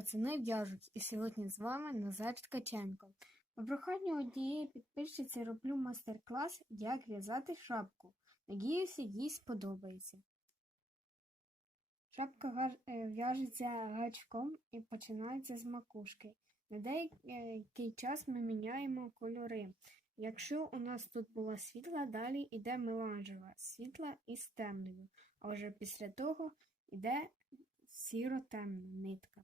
пацани в'яжуть. І сьогодні з вами Назар Ткаченко. По проханню однієї підписчиці роблю майстер-клас, як в'язати шапку. Надіюся, їй сподобається. Шапка е, в'яжеться гачком і починається з макушки. На деякий час ми міняємо кольори. Якщо у нас тут була світла, далі йде меланжева, світла із темною. А вже після того йде сіро-темна нитка.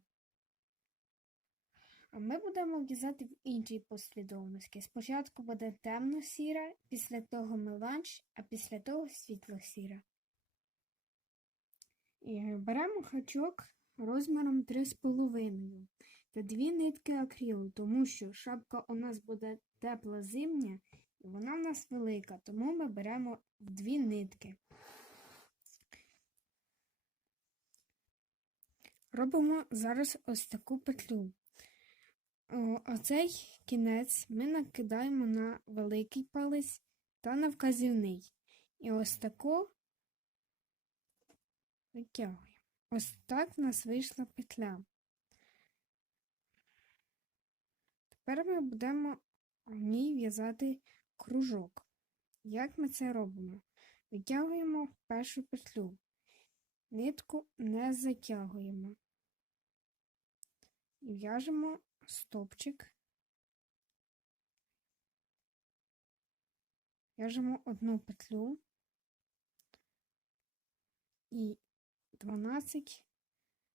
А ми будемо в'язати в іншій послідовності. Спочатку буде темно-сіра, після того меланж, а після того світло-сіра. І Беремо хачок розміром 3,5 та дві нитки акрилу, тому що шапка у нас буде тепла зимня, і вона в нас велика, тому ми беремо дві нитки. Робимо зараз ось таку петлю. Оцей кінець ми накидаємо на великий палець та на вказівний. І ось таку витягуємо. Ось так в нас вийшла петля. Тепер ми будемо в ній в'язати кружок. Як ми це робимо? Витягуємо першу петлю. Нитку не затягуємо. І в'яжемо стопчик. В'яжемо одну петлю і 12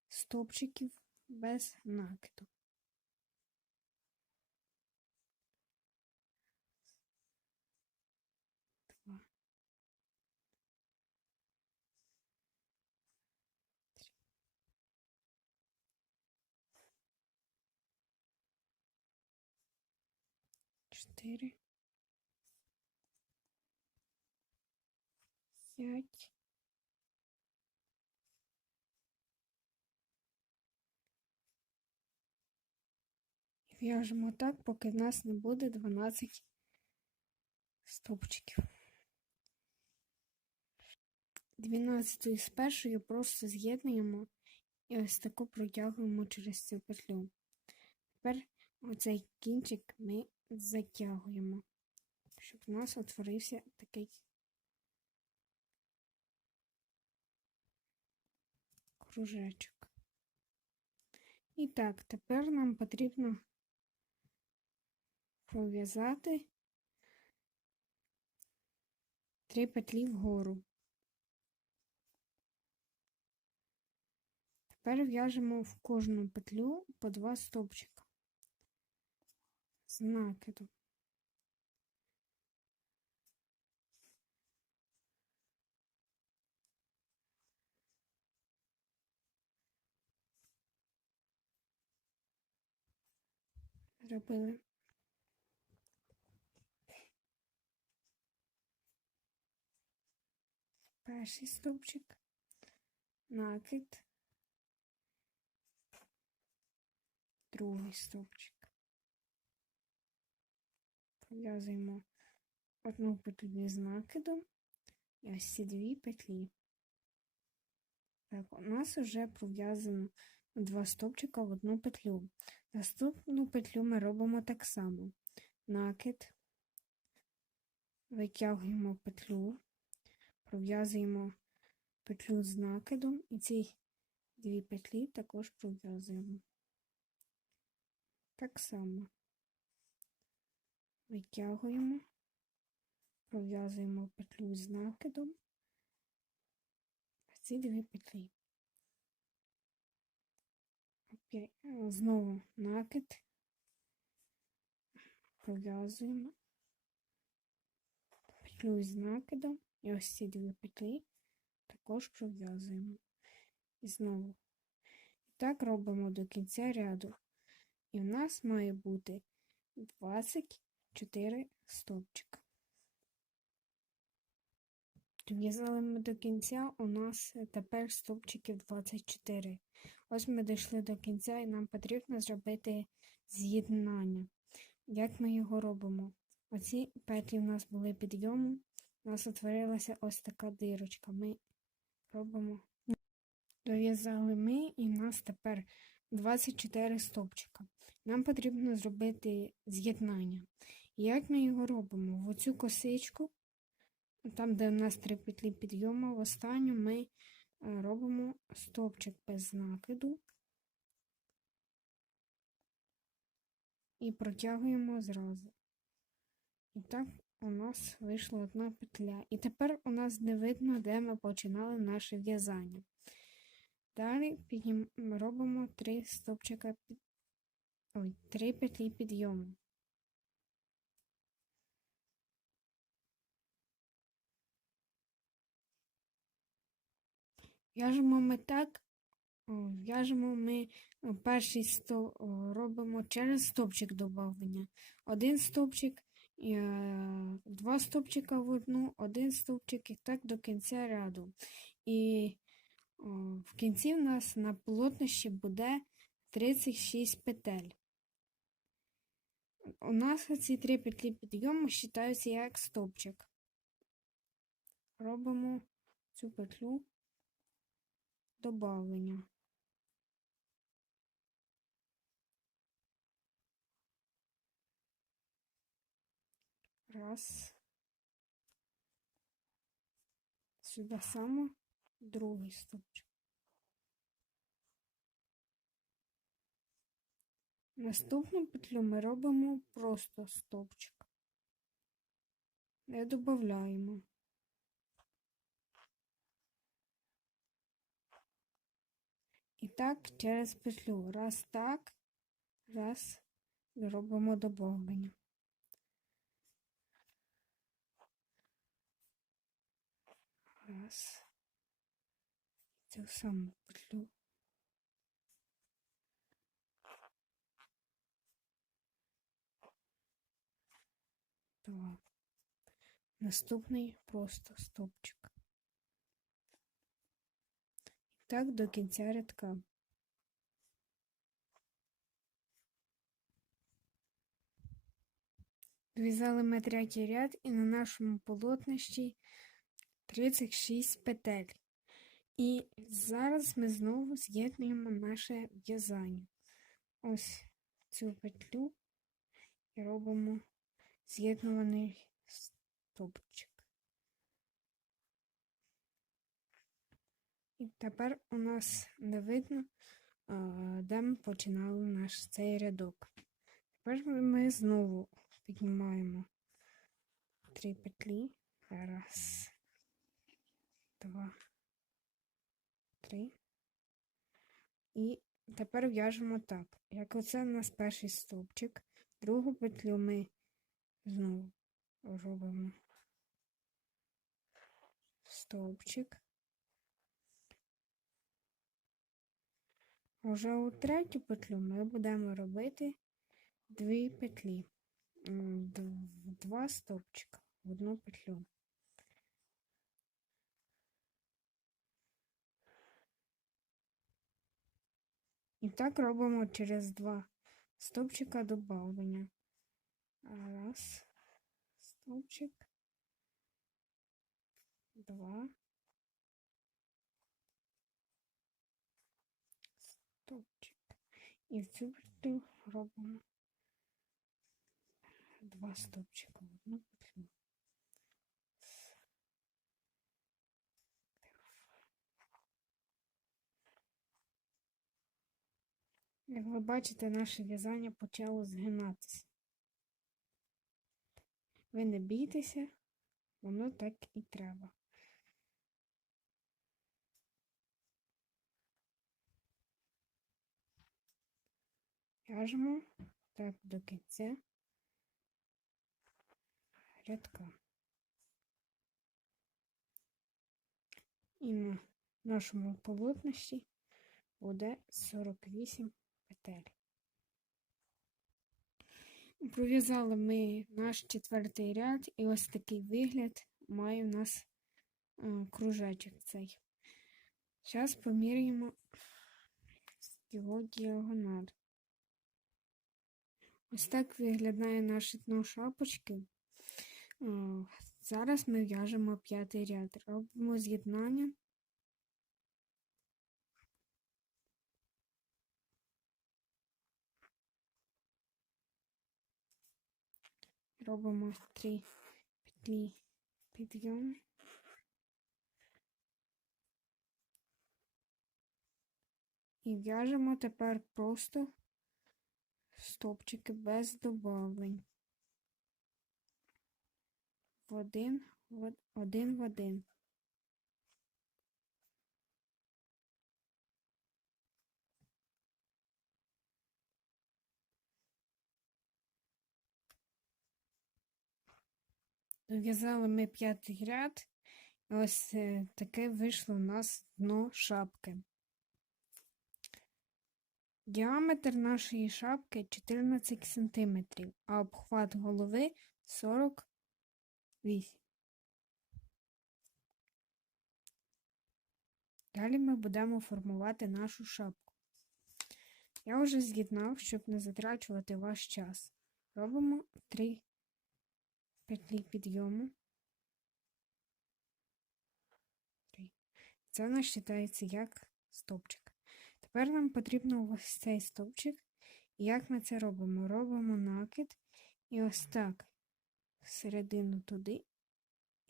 стопчиків без накиду. Два. Чотири. П'ять. В'яжемо так, поки в нас не буде 12 стовпчиків. 12 з першою просто з'єднуємо і ось таку протягуємо через цю петлю. Тепер оцей кінчик ми затягуємо, щоб у нас утворився такий кружечок. І так, тепер нам потрібно пров'язати три петлі вгору. Тепер в'яжемо в кожну петлю по два стовпчика з. Зробили перший стовпчик, накид, другий стовпчик. Пров'язуємо одну петлю з накидом і ось ці дві петлі. Так, у нас вже пров'язано два стовпчика в одну петлю. Наступну петлю ми робимо так само. Накид, витягуємо петлю, пров'язуємо петлю з накидом і ці дві петлі також пров'язуємо. Так само витягуємо, пров'язуємо петлю з накидом, ці дві петлі. Знову накид, пров'язуємо петлю з накидом і ось ці дві петлі також пров'язуємо. І знову. І так робимо до кінця ряду. І в нас має бути 24 стовпчика. В'язали ми до кінця, у нас тепер стовпчиків 24. Ось ми дійшли до кінця і нам потрібно зробити з'єднання. Як ми його робимо? Оці петлі у нас були підйомом, у нас утворилася ось така дирочка. Ми робимо Дов'язали ми і в нас тепер 24 стовпчика. Нам потрібно зробити з'єднання. Як ми його робимо? В оцю косичку, там, де в нас три петлі підйому, в останню ми е, робимо стовпчик без накиду і протягуємо зразу. І так у нас вийшла одна петля. І тепер у нас не видно, де ми починали наше в'язання. Далі робимо три стовпчика під... Ой, три петлі підйому. В'яжемо ми так, в'яжемо ми перший стов... о, робимо через стовпчик добавлення. Один стовпчик, е, два стовпчика в одну, один стовпчик і так до кінця ряду. І в кінці в нас на полотнищі буде 36 петель. У нас ці три петлі підйому вважаються як стовпчик. Робимо цю петлю добавлення. Раз. Сюди само другий стовпчик. Наступну петлю ми робимо просто стовпчик. Не додаємо. Так через петлю. Раз так, раз робимо добавлення. Раз. Цю саму петлю. Два. Наступний просто стовпчик. І так до кінця рядка. Дов'язали ми третій ряд і на нашому полотнищі 36 петель. І зараз ми знову з'єднуємо наше в'язання. Ось цю петлю і робимо з'єднуваний стовпчик. І тепер у нас не видно, де ми починали наш цей рядок. Тепер ми знову піднімаємо три петлі. Раз, два, три. І тепер в'яжемо так. Як оце у нас перший стовпчик, другу петлю ми знову робимо стовпчик. Уже у третю петлю ми будемо робити дві петлі, два стовпчика в одну петлю. І так робимо через два стовпчика добавлення. Раз, стовпчик, два, стовпчик. І в цю петлю робимо два стовпчика в одну петлю. Як ви бачите, наше в'язання почало згинатися. Ви не бійтеся, воно так і треба. В'яжемо так до кінця рядка. І на нашому полотнищі буде 48 петель. Пров'язали ми наш четвертий ряд, і ось такий вигляд має у нас а, кружечок цей. Зараз поміряємо його діагональ. Ось так виглядає наш дно шапочки. Зараз ми в'яжемо п'ятий ряд. Робимо з'єднання. Робимо три петлі підйом. І в'яжемо тепер просто стопчики без добавлень. В один один в один. Дов'язали ми п'ятий ряд. І ось е, таке вийшло у нас дно шапки. Діаметр нашої шапки 14 см, а обхват голови 48. Далі ми будемо формувати нашу шапку. Я вже з'єднав, щоб не затрачувати ваш час. Робимо 3 петлі підйому. Це у нас вважається як стовпчик. Тепер нам потрібно ось цей стовпчик. Як ми це робимо? Робимо накид і ось так всередину туди,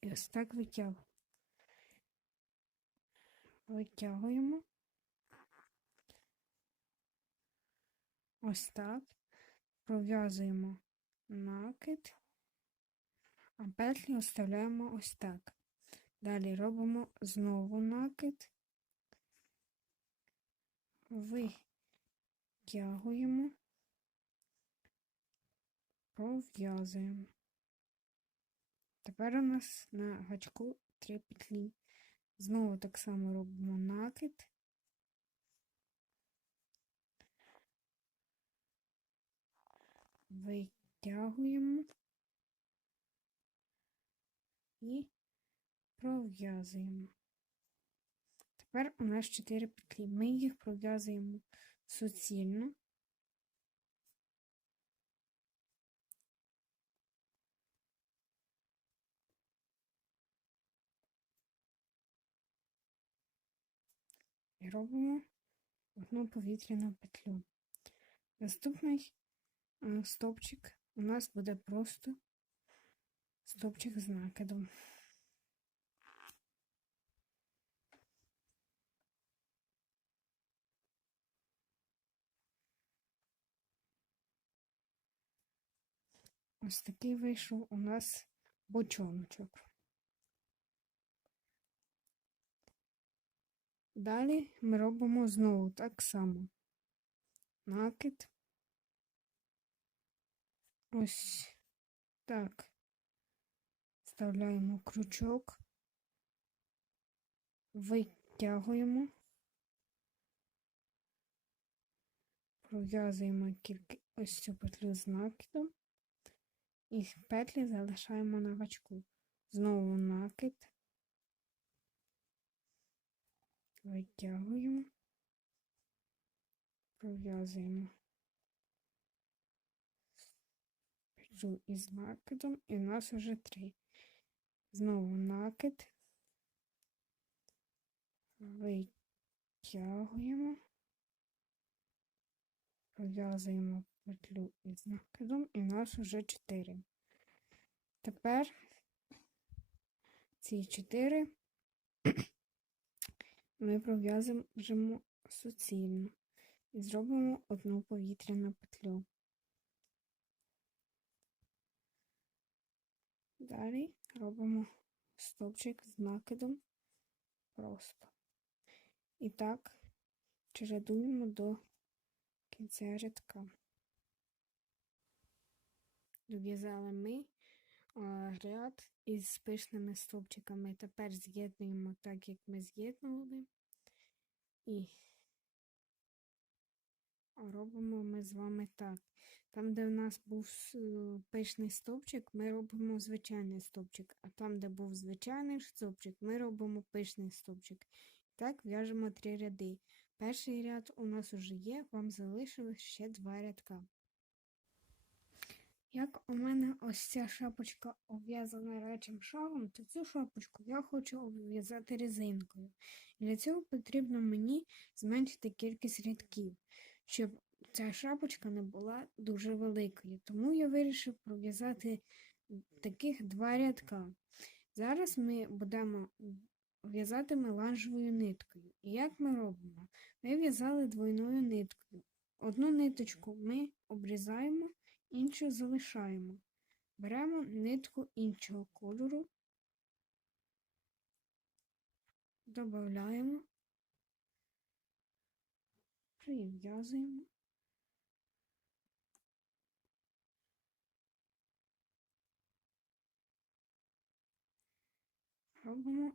і ось так витягуємо. Витягуємо. Ось так. Пров'язуємо накид, а петлі оставляємо ось так. Далі робимо знову накид, витягуємо, пров'язуємо. Тепер у нас на гачку три петлі. Знову так само робимо накид. Витягуємо і пров'язуємо. Тепер у нас 4 петлі. Ми їх пров'язуємо суцільно. І робимо одну повітряну петлю. Наступний е, стовпчик у нас буде просто стовпчик з накидом. Ось такий вийшов у нас бочоночок. Далі ми робимо знову так само. Накид. Ось так. Вставляємо крючок, витягуємо, пров'язуємо тільки ось цю петлю з накидом і петлі залишаємо на гачку. Знову накид, витягуємо, пров'язуємо. Петлю із накидом, і у нас вже три. Знову накид, витягуємо, пров'язуємо петлю із накидом, і у нас вже чотири. Тепер ці чотири ми пров'язуємо суцільно і зробимо одну повітряну петлю. Далі робимо стовпчик з накидом просто. І так чередуємо до кінця рядка. Дов'язали ми ряд із пишними стовпчиками. Тепер з'єднуємо так, як ми з'єднували. І робимо ми з вами так. Там, де в нас був пишний стовпчик, ми робимо звичайний стовпчик, а там, де був звичайний стовпчик, ми робимо пишний стовпчик. Так в'яжемо три ряди. Перший ряд у нас уже є, вам залишилось ще два рядка. Як у мене ось ця шапочка обв'язана речим шалом, то цю шапочку я хочу обв'язати резинкою. Для цього потрібно мені зменшити кількість рядків, щоб ця шапочка не була дуже великою. Тому я вирішив пров'язати таких два рядка. Зараз ми будемо в'язати меланжевою ниткою. І як ми робимо? Ми в'язали двойною ниткою. Одну ниточку ми обрізаємо, іншу залишаємо. Беремо нитку іншого кольору, додаємо, прив'язуємо. Робимо,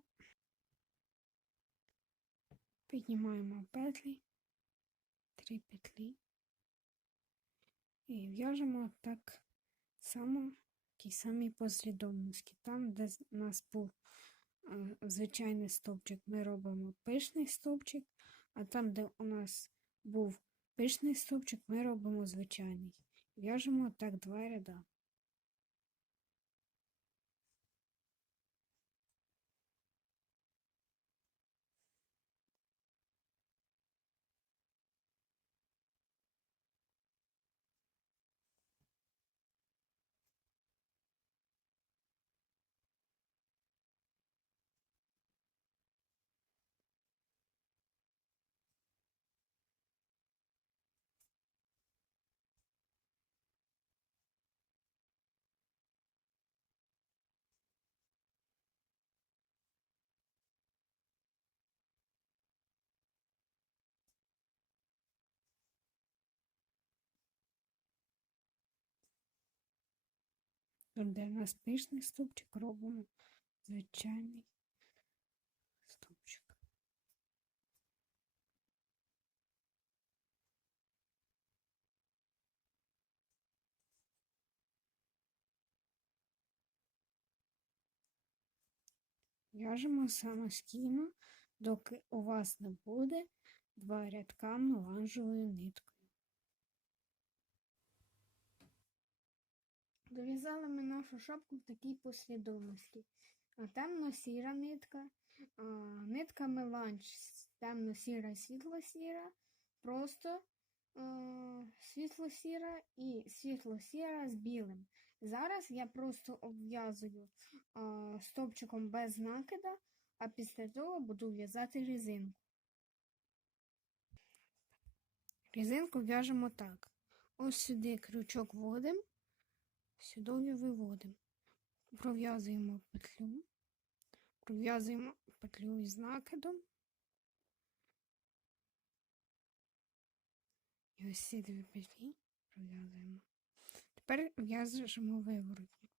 піднімаємо петлі, три петлі і в'яжемо так само тій самій послідовності. Там, де у нас був е, звичайний стовпчик, ми робимо пишний стовпчик, а там, де у нас був пишний стовпчик, ми робимо звичайний. В'яжемо так два ряда. Там, де у нас пишний стовпчик, робимо звичайний стовпчик. В'яжемо самостійно, доки у вас не буде два рядка меланжевою ниткою. Дов'язали ми нашу шапку в такій послідовності. Темно-сіра нитка, нитка меланж темно-сіра і світло-сіра, просто світло-сіра і світло-сіра з білим. Зараз я просто обв'язую стовпчиком без накида, а після того буду в'язати резинку. Резинку в'яжемо так. Ось сюди крючок вводимо, сюди виводимо. Пров'язуємо петлю, пров'язуємо петлю із накидом. І ось ці дві петлі пров'язуємо. Тепер в'яжемо виворотні.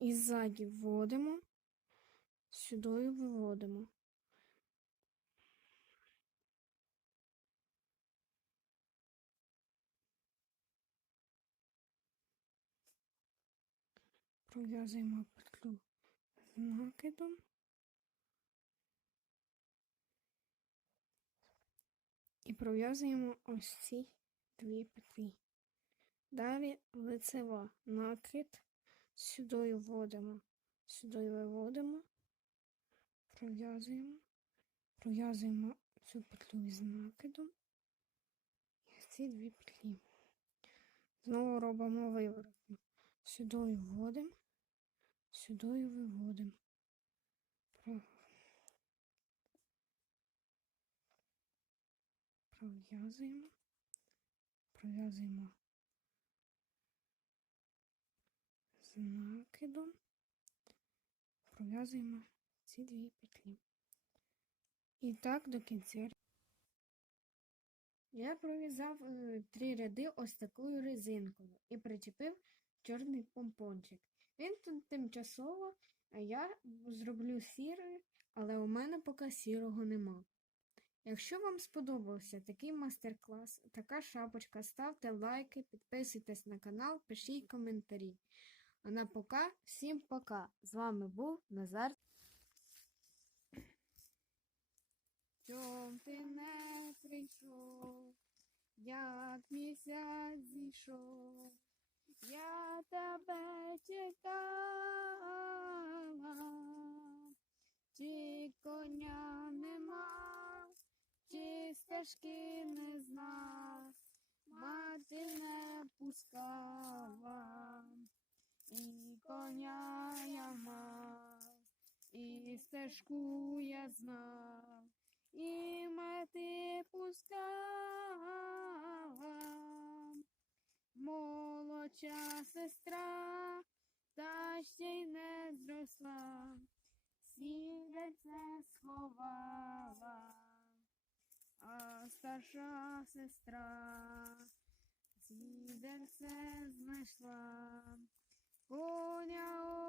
І ззаді вводимо, сюди виводимо. Пров'язуємо петлю з накидом. І пров'язуємо ось ці дві петлі. Далі лицева накид, сюди вводимо, сюди виводимо, пров'язуємо, пров'язуємо цю петлю із накидом і ці дві петлі. Знову робимо виворотню. Сюди вводимо, сюди виводимо. Про- Пров'язуємо, пров'язуємо з накидом, пров'язуємо ці дві петлі. І так до кінця. Я пров'язав е, три ряди ось такою резинкою і причепив чорний помпончик. Він тут тимчасово, а я зроблю сірий, але у мене поки сірого нема. Якщо вам сподобався такий майстер-клас, така шапочка, ставте лайки, підписуйтесь на канал, пишіть коментарі. А на пока, всім пока! З вами був Назар. Чом ти не прийшов, як місяць зійшов, я тебе чекала, чи коня нема, чи стежки не зна, мати не пускала, і коня я мав, і стежку я знав. Молодша сестра, та ще й не зросла, сідеться сховала, а старша сестра сідерце знайшла, коня